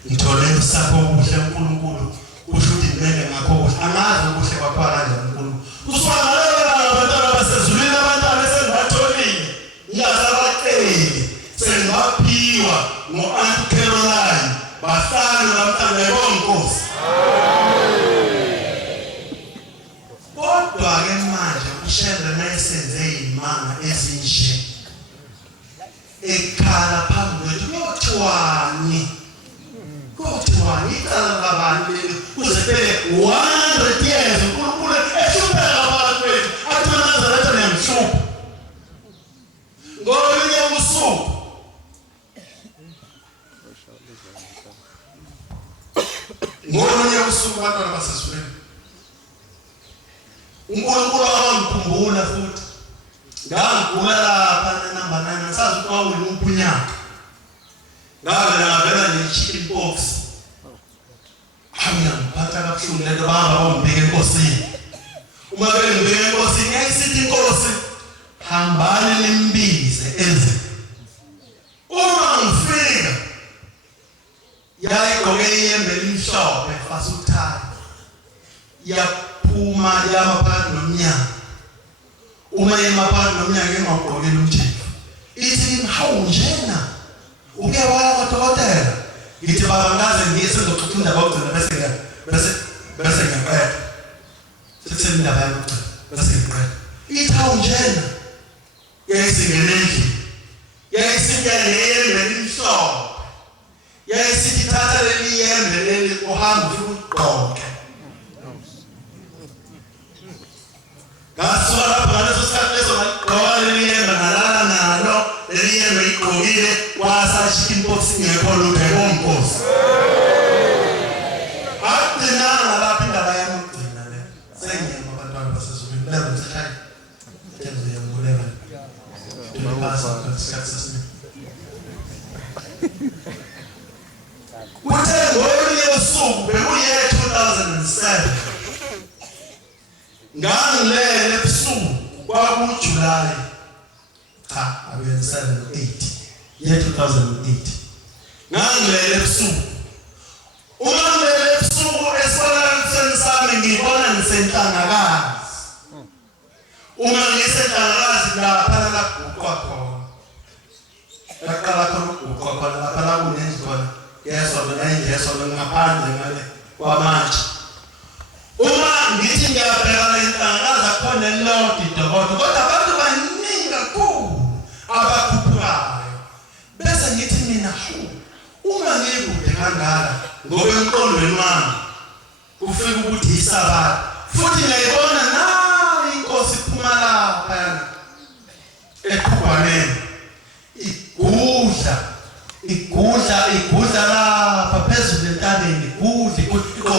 ngithole isapho kuhle uNkulunkulu kusho ukuthi ngibeke ngakho kuhle angazi ukuhle kwakho kanjani uNkulunkulu usifakalela abantwana basezulwini abantwana esengibatholile ngiyazabaceli sengibaphiwa ngo-anti Caroline bahlanu bamhlanje bonkosi kodwa-ke manje uShere mayesenze iy'manga ezinje ekhala phambi kwethu kuthiwani icala labani kuze phele 100 years uNkulunkulu ehlupheka abantu bethu athi uNazaretha niyamhlupha ngolunye usuku abantwana basezulwini uNkulunkulu akangikhumbula futhi ngangigula lapha namba 9 ngisazi ukuthi wawuluphi unyaka ngavela ne-chicken pox. Ngiphatha kabuhlungu lento bangibeke enkosini. Uma bengibeke enkosini ngiyisithi inkosi hambani nimbize eze. Uma ngifika yayigqoke iyembe elimhlophe fasuthayi. Yaphuma yamaphakathi nomnyango. Uma yemaphakathi nomnyango engagqokile umthetho. Ithi hawu njena uke wala kodokotela. Ngithi baba ngaze ngisendoxoxa indaba yokugcina bese ngiyaqeda. Sekutheni indaba yokugcina bese ngiyaqeda. Ithi hawu njena yayisingelendli. Yayisingeyembe elimhlophe. Yayisithi thatha leli yembe leli uhamba ugqoke. Ngasuka lapho ngaleso sikhathi leso ngagqoka leli yembe ngalala nalo leli yembe igqokile wasa chicken pox ngekho lutho enkosi. Agcinanga lapho indaba yami ugcina le. Sengiyema abantwana basezulwini lebo ngisakhaya. Njengoba ngiyanguleka. Kuthe ngolunye usuku bekuye 2007. Ngangilele ebusuku kwakuJuly. Cha, abuyisele no8. Ye 2008. Ngangilele ebusuku. Uma ngilele ebusuku esikoleni sami ngibona ngisenhlangakazi. Uma ngisenhlangakazi lapha lapha khona. Yaqala khona ukugqoka khona lapha la kunenzi khona. Yesona ngaphandle ngale kwamanje. Uma ngithi ngiyabheka inhlangakazi khona elodi dokotela kodwa abantu baningi kakhulu abakhuphukayo. Bese ngithi mina uma ngikude kangaka ngoba emqondweni wami kufika ukuthi isabathi futhi ngiyibona inkosi iphuma lapha ekhubhaneni igudla lapha phezulu entabeni igqoke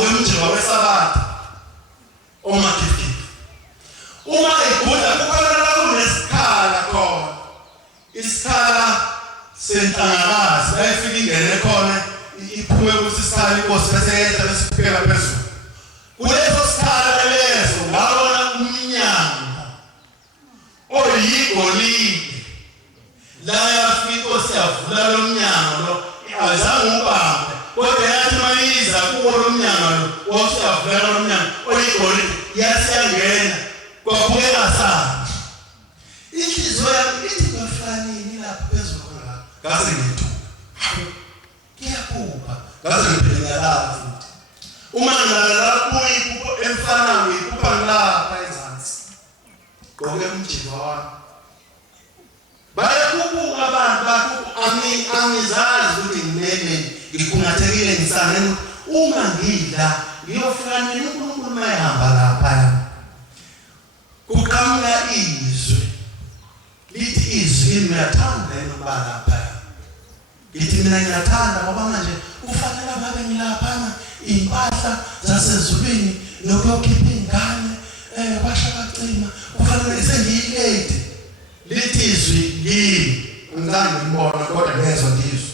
umjingo wesabathi omakhithi. Uma igudla kukhona la kunesikhala khona. Isikhala senhlangakazi bayifika ingene khona iphume kuthi isikhala inkosi bese yedla bese iphela phezulu. Kuleso sikhala leso ngabona umnyango oyigolide. La yafika inkosi yavula lo mnyango lo azange ubambe kodwa yathi mayiza kuwo lo mnyango lo wasiyavula lo mnyango oyigolide yasiyangena kwabukeka sana. Inhliziyo yami ithi bafanini lapha phezulu la ngaze ngithu ngiyaphupa ngaze ngiphelelala futhi. Uma ngilala kuyiphupho emfanayo iphupha ngilapha ezansi gqoke umjingo wami. Bayakubuka abantu angizazi ukuthi nginene ngikhungathekile ngisangene uma ngidla ngiyofika nini uNkulunkulu mayihamba lapha. Kuqhamuka izwi lithi izwi ngiyathanda ukuba lapha. Lithi mina ngiyathanda ngoba manje kufanele ngabe ngilapha impahla zasezulwini nokuyokhipha ingane basha bacima kufanele sengiyilate. Lithi izwi yini ngizange ngibona kodwa ngezwe ngizwe.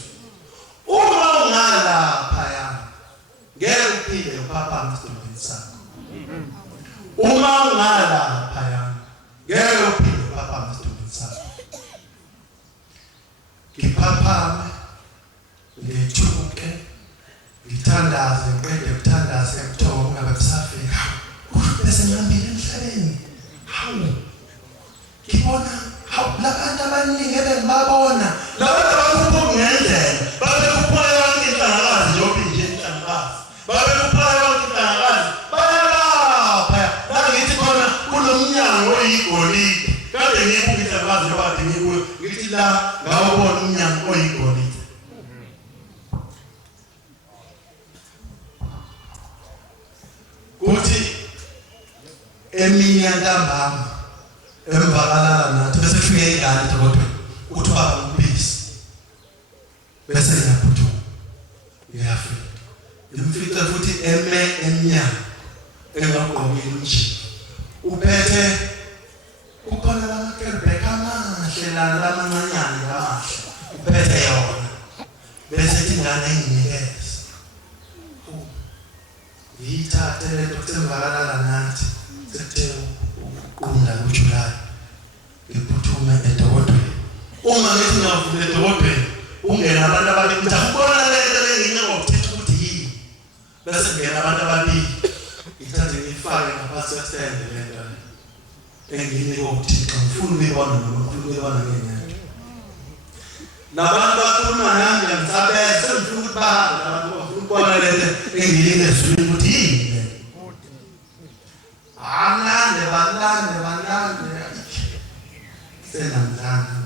Uma ungalapha ngeke uphile upapa msithombeni sakho. Uma ungalapha ngeke uphile upapa msithombeni sakho. Ngiphaphame ngithuke ngithandaze ngiqede ukuthandaza ngithoba ngabe kusafika. Bese ngihambile emhlabeni. Hawu ngibona labantu abaningi ebengibabona labantu abakhuphuka ngendlela babekhuphula yonke inhlangakazi njengoba nje inhlangakazi babekhuphula yonke inhlangakazi bayalapha la ngithi khona kulo mnyango oyigolide kade ngiyibuka inhlangakazi njengoba kade ngiyibuka ngithi la ngawubona umnyango oyigolide. Kuthi eminye ntambama emvakalala nathi bese kufika ingane dokotela uthi baba umpisi bese yaphuthuka yafika imfica futhi emnyango engagqokile umjingo uphethe kukhona lamakelbek amahle lana lamancanyana amahle uphethe yona bese ingane enginikeza yithathe lento kusemvakalala nathi sethe uqunda kuJulayi iphuthume edokodweni uma ngithi ngavula edokodweni ungena abantu ababili ngiyabona lento lenginqaba ukuthetha ukuthi yini bese ngena abantu ababili ithathe ngifake ngaphansi kwesende lento engini ukuthi ngifuna ukubona noma ngifuna ukubona ngenyanga nabantu bakhuluma nami ngiyamsabeza ngifuna ukuthi bahambe abantu bafuna ukubona lento engini ezwini ukuthi yini Anande senamdlana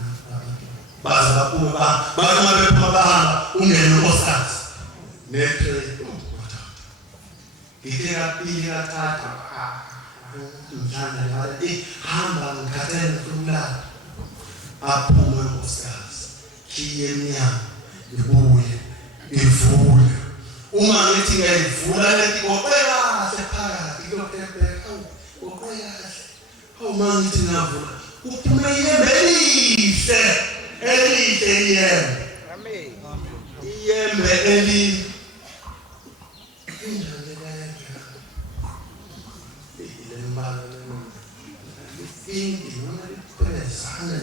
baza kuba bangabe phaba ungene unkosikazi netre ngitherapy kathatha umdlana yathi hamba ngikhathele kulala aphume unkosikazi kiyemnyama ibuye ivule uma ngithi ngiyivula lento koqela sephakathi lokho uma ngithi ngavula kuphume iyembe elihle iyembe elihle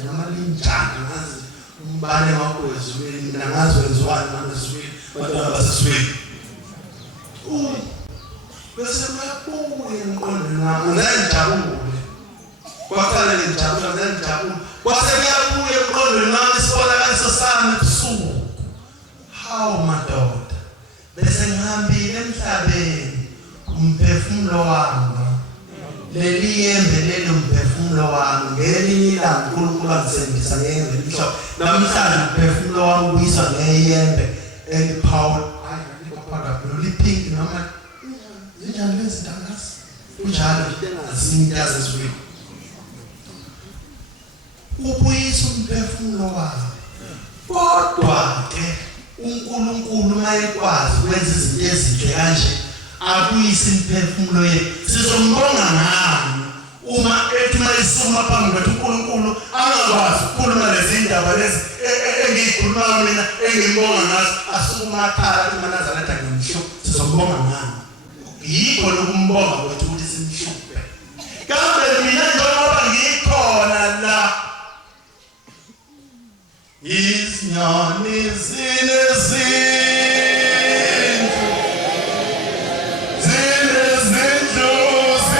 noma linjani ngazi umbane wakho ezweni mina ngazi wenziwani namezweni bantwana basesweni bese kuyabuya emqondweni wami ngiyajabula kwaqala ngijabula ngiyajabula kwase kuyabuya emqondweni wami sibona kanso sami ebusuku hawu madoda bese ngihambile emhlabeni umphefumulo wami leli yembe leli umphefumulo wami ngelinye ilanga uNkulunkulu angisendisa ngeyembe elimhlophe namhlanje umphefumulo wami ubuyiswa ngeyembe eliphawula hayi ngikuphala liphinki noma njalo lezintangazi kunjalo azinyaza ezweni ubuyisa umphefumulo wami kodwa ke uNkulunkulu mayekwazi ukwenza izinto ezinhle kanje abuyisa imphefumulo yethu sizombonga ngani uma ethi mayisuma phambi kwethu uNkulunkulu angakwazi ukukhuluma lezi ndaba lezi engiyikhuluma mina engimbonga ngazo asukumakhala kuManazaretha ngemhlo sizombonga ngani yikho lokumbonga kwethu ukuthi simhluphe kambe mina njengoba ngikhona la izinyoni zinezindlu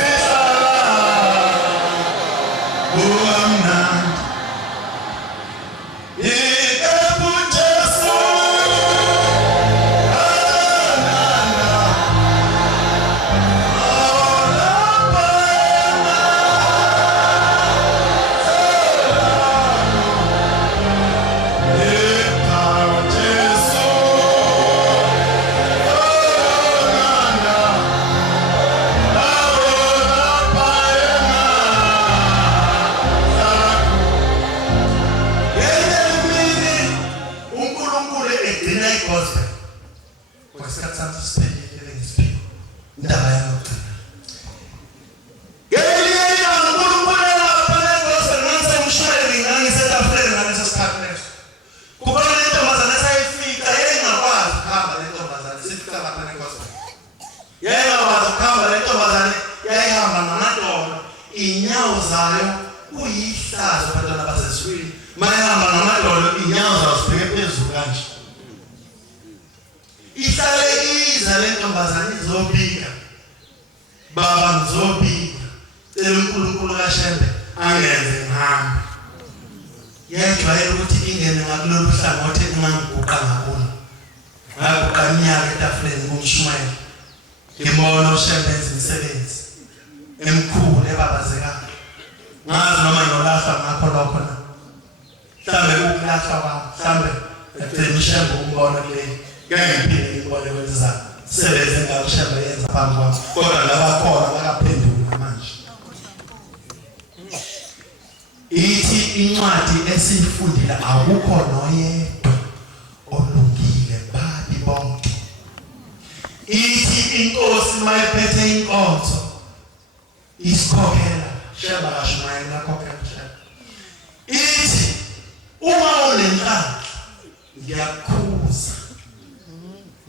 zihlala kuamnandi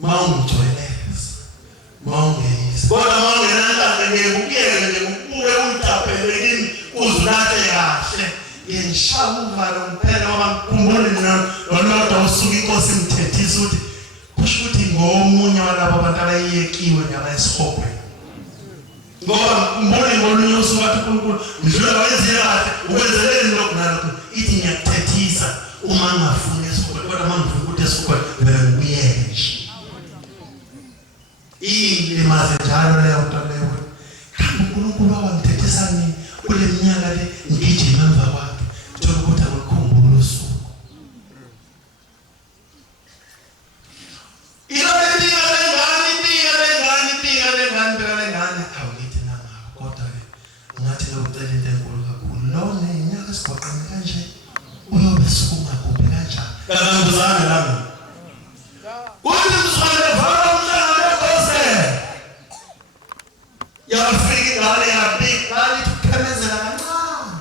mawungijwayeleza mawungeyisa kodwa mawungenanhlanga ngekuyeke ukubuke untaphele kimi uzulate kahle ngishaya uvalo ngempela ngoba ngikhumbule mina lolodwa usuku inkosi imthethisa ukuthi kusho ukuthi ngomunye walabo abantu abayekiwe nabayisihobwe ngoba ngikhumbule ngolunye usuku athi uNkulunkulu ngidlula wenzile kahle ukwenzeleni lokhu nalokhu ithi ngiyakuthethisa uma ngafuni esihobwe kodwa mangifuna ukuthi esihobwe vele ngibuyele nje ilimaze njalo leyo nto leyo kanti uNkulunkulu wangithethisa nini kule minyaka le ngijima emva kwakhe njengoba ukuthi angikhumbule usuku Kazanguzana nami. Kuthi msana vara umhlanga lekose. Yafika ngale yabika ngale tukhemezela kancane.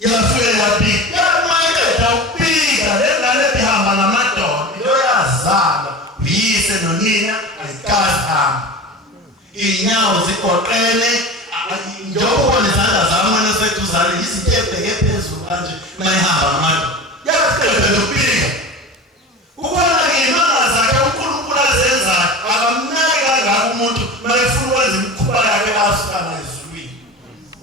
Yafika yabika yamayile dawubika lengane bihamba namadoda loyazala uyise nonina ayikazi hamba. Inyawo zigoqene njengoba nezandla zami wena sethu izinto ebheke phezulu kanje mayihamba namadoda. Yakuthele lokubika ukubona ngimanga zakhe uNkulunkulu azenza akamnaki kangaka umuntu mayefuna ukwenza imikhuba yakhe asukana ezulwini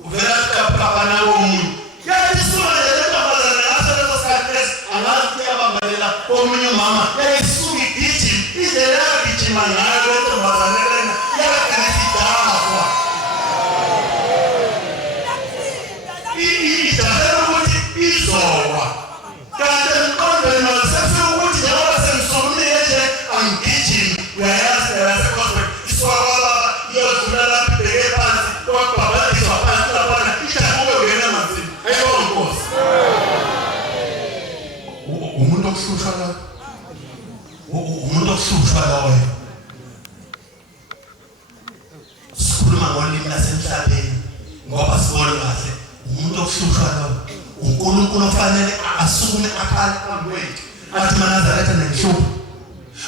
uvela kapapana womuntu yayisuka nje lentombazane yasebenza sakhe angazi yabambelela omunye umama yayisuka igijima indlela yagijima ngayo lentombazane lena yakhisidakwa idahela ukuthi izowa kanti emqondweni wasefika ukuthi njengoba semsukumile nje angigijimi uyayazi yasegospel iswaka baba iyodlula lapha ibheke phansi kwabhabhaliswa phansi laphana ijabule ungena emanzini ayibona Nkosi umuntu okuhlushwa la umuntu okuhlushwa la wena sikhuluma ngolimi lasemhlabeni ngoba sibona kahle umuntu okuhlushwa la uNkulunkulu ufanele asukume akhala phambi kwethu athi manazaretha nenhlupho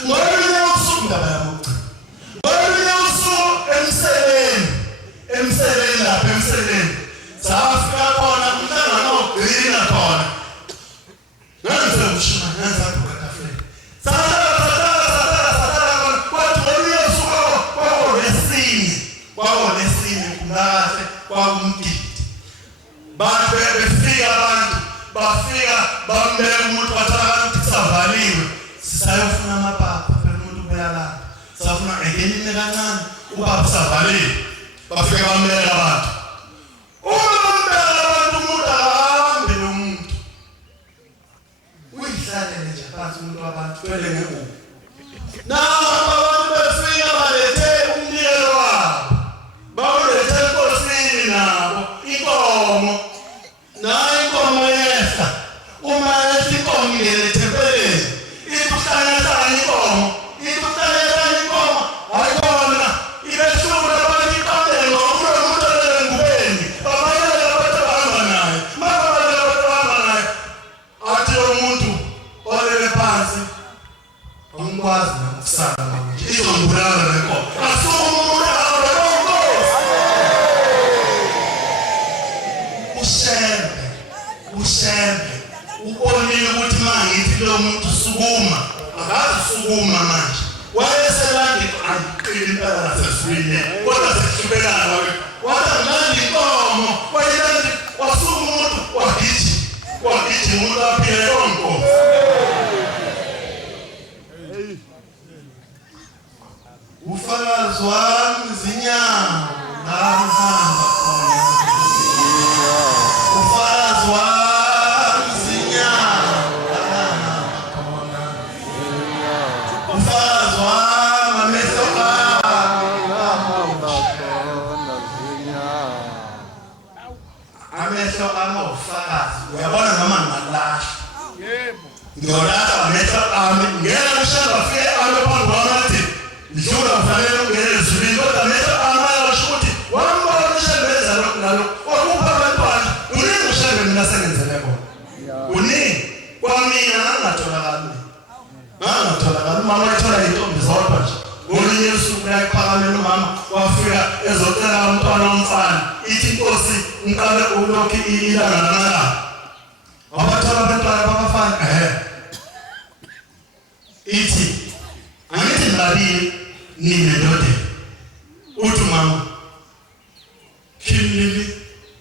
ngolunye usuku ndaba yamogci ngolunye usuku emseleni lapha emseleni safika khona umhlangano ogcina khona ngenze ushima ngenza ukatafeni satala khona kwathi ngolunye usuku kwawo lesine kumakahle kwakumgidi bantu befika abantu bafika bambeka umuntu wathaka ukuthi savaliwe sisayofuna amapapa phela umuntu ubeyalapha safuna engenine kancane ubaba savaliwe bafika bambeka abantu uma bambeka abantu umuntu ahambe nomuntu uyihlalele nje phansi umuntu wabantu twele ngekubo abantu befika balethe umnikelo wabo bawulethe enkosini nabo inkomo nayo inkomo yesa uma esinkomo ngene thempeleni ikuhlanyela inkomo ayibona ibeshuka abantu iqondele ngomuntu ngubeni babayela abantu abahamba naye mababayela abantu abahamba naye athi umuntu olele phansi angikwazi nokusala manje izongibulala lenkomo asuka umuntu ushembe ubonile ukuthi mangithi lo muntu sukuma akazi sukuma manje wayeselandi ayiqili impela naseswini kodwa sekuhlubekana wathi ngilandi inkomo wayelandi wasuka umuntu wagijima umuntu aphile yonke ufakazi wami zinyawo ngahamba khona ufakazi wami zinyawo ngahamba khona ufakazi wami amehlo amehlo ufakazi uyabona noma ngalahla yebo ngiyolahla amehlo ami ngeke ushaka fike ame phambi kwami Jura fanele ungene ezulwini kodwa amehlo amala asho ukuthi wambona ushebeza lokho nalokho wakupha abantwana uningi ushebe mina sengenzele bona uningi kwamina angatholakali ngatholakala umama ethola intombi zodwa nje ngolunye usuku yakuphakamela umama wafika ezocela umntwana omfana ithi inkosi ngiqale ulokhu ilanga nalanga wabathola abantwana babafana ithi angithi nalini ninendoda uthi mama khilili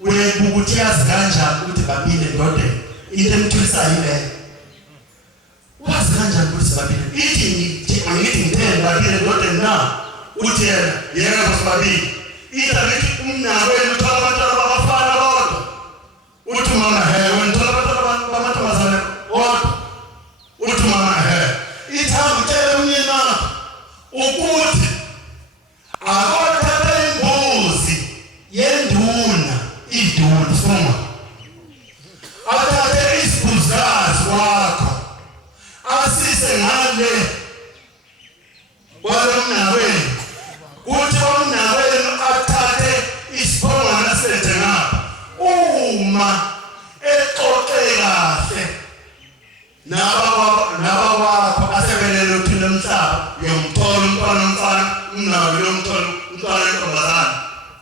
webukuthi yazi kanjani ukuthi babile ndoda into emthulisayo ile wazi kanjani ukuthi babile ithi angithi ngithele babile ndoda na uthi yena yena babile ithi angithi umnawenu uthola abantwana babafana bodwa uthi mama wena uthola abantwana bamantombazane bodwa uthi mama ithi angitshele umyeni ukuthi akothatha imbuzi yenduna iduna soma athathe isibuzazi wakho asise ngale kwalomnawenu kuthi omnawenu athathe isiphongwana sethe ngapha uma exoxe kahle nabawakho asebelele uthule umhlaba yomthola umntwana omfana umnawo yomthola umntwana entombazane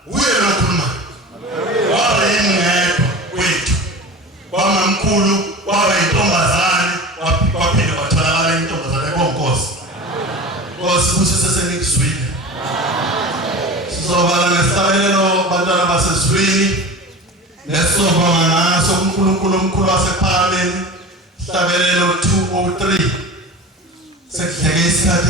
uye nokhuluma waba yingedwa kwethu kwamamkhulu waba intombazane waphinde watholakala intombazane konkosi Nkosi kusesenikuzwile sizobala nesihlabelelo bantwana basezwini nesizobonga ngaso uNkulunkulu omkhulu wasephalameni Hlabelelo 203 sekudleke isikhathi